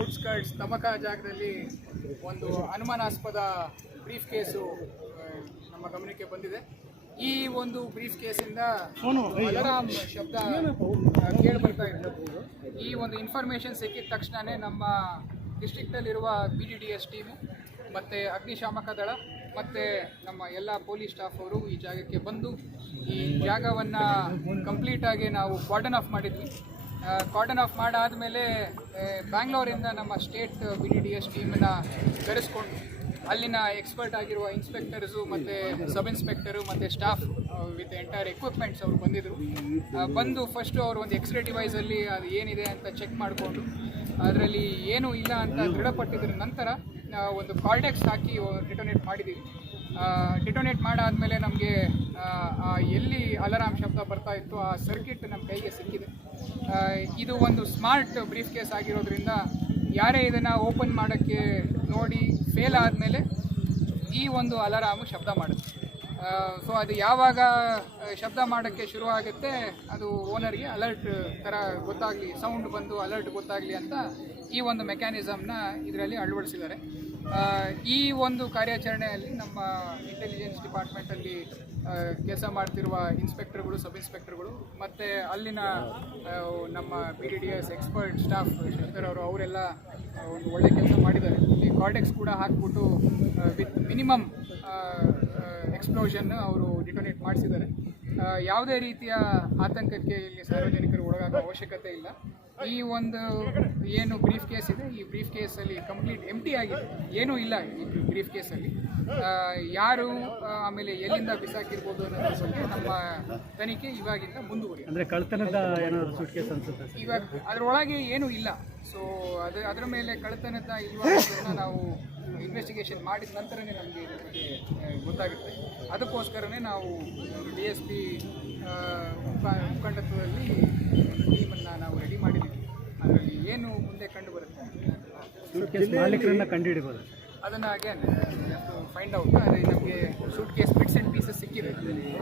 Outskirts ತಮಕ ಜಾಗದಲ್ಲಿ ಒಂದು ಅನುಮಾನಾಸ್ಪದ ಬ್ರೀಫ್ ಕೇಸು ನಮ್ಮ ಗಮನಕ್ಕೆ ಬಂದಿದೆ. ಈ ಒಂದು ಬ್ರೀಫ್ ಕೇಸಿಂದ ಬಲರಾಮ್ ಶಬ್ದ ಕೇಳಿ ಬರ್ತಾ ಇದೆ ಈ ಒಂದು ಇನ್ಫಾರ್ಮೇಷನ್ ಸಿಕ್ಕಿದ ತಕ್ಷಣವೇ ನಮ್ಮ ಡಿಸ್ಟ್ರಿಕ್ಟಲ್ಲಿರುವ B D D S team ಮತ್ತು ಅಗ್ನಿಶಾಮಕ ದಳ ಮತ್ತು ನಮ್ಮ ಎಲ್ಲ ಪೊಲೀಸ್ ಸ್ಟಾಫ್ ಅವರು ಈ ಜಾಗಕ್ಕೆ ಬಂದು ಈ ಜಾಗವನ್ನು ಕಂಪ್ಲೀಟಾಗಿ ನಾವು ಕಾರ್ಡನ್ ಆಫ್ ಮಾಡಿದ್ವಿ. ಕಾರ್ಡನ್ ಆಫ್ ಮಾಡಾದಮೇಲೆ ಬ್ಯಾಂಗ್ಳೂರಿಂದ ನಮ್ಮ state B D D S ಟೀಮನ್ನು ಕರೆಸ್ಕೊಂಡು, ಅಲ್ಲಿನ ಎಕ್ಸ್ಪರ್ಟ್ ಆಗಿರುವ ಇನ್ಸ್ಪೆಕ್ಟರ್ಸು ಮತ್ತು ಸಬ್ ಇನ್ಸ್ಪೆಕ್ಟರು ಮತ್ತು ಸ್ಟಾಫ್ ವಿತ್ ಎಂಟೈರ್ ಎಕ್ವಿಪ್ಮೆಂಟ್ಸ್ ಅವರು ಬಂದಿದ್ದರು ಬಂದು ಫಸ್ಟು ಅವರು ಒಂದು ಎಕ್ಸ್ರೇ ಡಿವೈಸಲ್ಲಿ ಅದು ಏನಿದೆ ಅಂತ ಚೆಕ್ ಮಾಡಿಕೊಂಡು, ಅದರಲ್ಲಿ ಏನೂ ಇಲ್ಲ ಅಂತ ದೃಢಪಟ್ಟಿದ್ರ ನಂತರ ಒಂದು ಕಾರ್ಡೆಕ್ಸ್ ಹಾಕಿ ರಿಟರ್ನೇಟ್ ಮಾಡಿದ್ದೀವಿ ಡಿಟೊನೇಟ್ ಮಾಡಾದಮೇಲೆ ನಮಗೆ ಎಲ್ಲಿ ಅಲಾರಾಮ್ ಶಬ್ದ ಬರ್ತಾ ಇತ್ತು ಆ ಸರ್ಕಿಟ್ ನಮ್ಮ ಕೈಗೆ ಸಿಕ್ಕಿದೆ. ಇದು ಒಂದು ಸ್ಮಾರ್ಟ್ ಬ್ರೀಫ್ ಕೇಸ್ ಆಗಿರೋದ್ರಿಂದ ಯಾರೇ ಇದನ್ನು ಓಪನ್ ಮಾಡೋಕ್ಕೆ ನೋಡಿ ಫೇಲ್ ಆದಮೇಲೆ ಈ ಒಂದು ಅಲಾರಾಮು ಶಬ್ದ ಮಾಡುತ್ತೆ. ಸೊ ಅದು ಯಾವಾಗ ಶಬ್ದ ಮಾಡೋಕ್ಕೆ ಶುರು ಆಗುತ್ತೆ ಅದು ಓನರ್ಗೆ ಅಲರ್ಟ್ ಥರ ಗೊತ್ತಾಗಲಿ ಸೌಂಡ್ ಬಂದು ಅಲರ್ಟ್ ಗೊತ್ತಾಗಲಿ ಅಂತ ಈ ಒಂದು ಮೆಕ್ಯಾನಿಸಮ್ನ ಇದರಲ್ಲಿ ಅಳವಡಿಸಿದ್ದಾರೆ. ಈ ಒಂದು ಕಾರ್ಯಾಚರಣೆಯಲ್ಲಿ ನಮ್ಮ ಇಂಟೆಲಿಜೆನ್ಸ್ ಡಿಪಾರ್ಟ್ಮೆಂಟಲ್ಲಿ ಕೆಲಸ ಮಾಡ್ತಿರುವ ಇನ್ಸ್ಪೆಕ್ಟರ್ಗಳು ಸಬ್ ಇನ್ಸ್ಪೆಕ್ಟರ್ಗಳು ಮತ್ತು ಅಲ್ಲಿನ ನಮ್ಮ B D D S expert staff Shankar ಅವರು, ಅವರೆಲ್ಲ ಒಂದು ಒಳ್ಳೆ ಕೆಲಸ ಮಾಡಿದ್ದಾರೆ. ಈ ಕಾರ್ಟೆಕ್ಸ್ ಕೂಡ ಹಾಕ್ಬಿಟ್ಟು ವಿತ್ ಮಿನಿಮಮ್ ಎಕ್ಸ್ಪ್ಲೋಷನ್ ಅವರು ಡಿಟೊನೇಟ್ ಮಾಡಿಸಿದ್ದಾರೆ. ಯಾವುದೇ ರೀತಿಯ ಆತಂಕಕ್ಕೆ ಇಲ್ಲಿ ಸಾರ್ವಜನಿಕರು ಒಳಗಾಗೋ ಅವಶ್ಯಕತೆ ಇಲ್ಲ. ಈ ಒಂದು ಏನು ಬ್ರೀಫ್ ಕೇಸ್ ಇದೆ. ಈ ಬ್ರೀಫ್ ಕೇಸಲ್ಲಿ ಕಂಪ್ಲೀಟ್ ಎಂಟಿ ಆಗಿದೆ. ಏನೂ ಇಲ್ಲ ಈ ಬ್ರೀಫ್ ಕೇಸಲ್ಲಿ. ಯಾರು ಆಮೇಲೆ ಎಲ್ಲಿಂದ ಬಿಸಾಕಿರ್ಬೋದು ಅನ್ನೋದ್ರ ಬಗ್ಗೆ ನಮ್ಮ ತನಿಖೆ ಇವಾಗಿಂದ ಮುಂದುವರಿಯುತ್ತೆ ಅಂದ್ರೆ ಕಳ್ತನದ ಏನಾದ್ರು ಸುಟ್ಕೇಸ್ ಅನ್ಸುತ್ತೆ? ಇವಾಗ ಅದರೊಳಗೆ ಏನೂ ಇಲ್ಲ. ಸೊ ಅದು ಅದರ ಮೇಲೆ ಕಳ್ತನದ ಇಲ್ವಾ ನಾವು ಇನ್ವೆಸ್ಟಿಗೇಷನ್ ಮಾಡಿದ ನಂತರನೇ ನಮಗೆ ಇದ್ರ ಬಗ್ಗೆ ಗೊತ್ತಾಗುತ್ತೆ. ಅದಕ್ಕೋಸ್ಕರನೇ ನಾವು ಡಿ ಎಸ್ ಪಿ ಮುಖಂಡತ್ವದಲ್ಲಿ ಟೀಮನ್ನು ನಾವು ರೆಡಿ ಮಾಡಿದ್ದೀವಿ. ಅದರಲ್ಲಿ ಏನು ಮುಂದೆ ಕಂಡು ಬರುತ್ತೆ ಮಾಲೀಕರನ್ನ ಕಂಡುಹಿಡಿಬೋದು ಅದನ್ನು ಅಗೇನ್ ಫೈಂಡ್ ಔಟ್ ಅಂದ್ರೆ ನಮಗೆ shoot case bits and pieces ಸಿಕ್ಕಿದೆ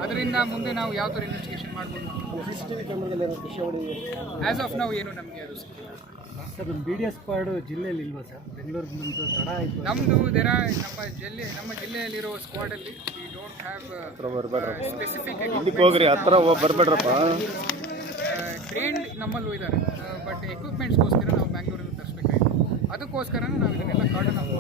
ಅದರಿಂದ ಮುಂದೆ ನಾವು ಯಾವ ಥರ ಇನ್ವೆಸ್ಟಿಗೇಷನ್ ಮಾಡ್ಬೋದು? ಆ್ಯಸ್ ಆಫ್ ನಾವು ಏನು ನಮಗೆ ಅದು ಸಿಕ್ಕಿಲ್ಲ. ಸರ್ ನಮ್ಮ ಬಿ ಡಿ ಎಸ್ ಸ್ಕ್ವಾಡ್ ಜಿಲ್ಲೆಯಲ್ಲಿ ಇಲ್ವಾ ಸರ್? ಬೆಂಗಳೂರು ನಮ್ಮದು ತಡ ಆಯಿತು. ನಮ್ಮದು ದೆರ ನಮ್ಮ ಜಿಲ್ಲೆ ನಮ್ಮ ಜಿಲ್ಲೆಯಲ್ಲಿರೋ ಸ್ಕ್ವಾಡಲ್ಲಿ ವಿ ಡೋಂಟ್ ಹ್ಯಾವ್ ಸ್ಪೆಸಿಫಿಕ್ ಹೋಗ್ರಿ ಹತ್ರ ಹೋಗಿ ಬರ್ಬೇಡ್ರಪ್ಪ. ಟ್ರೈನ್ ನಮ್ಮಲ್ಲೂ ಇದ್ದಾರೆ. ಬಟ್ ಎಕ್ವಿಪ್ಮೆಂಟ್ಸ್ಗೋಸ್ಕರ ನಾವು ಬ್ಯಾಂಗ್ಳೂರಲ್ಲಿ ಅದಕ್ಕೋಸ್ಕರನೇ ನಾವು ಇದನ್ನೆಲ್ಲ ಕಾರ್ಡನ್ ಆಫ್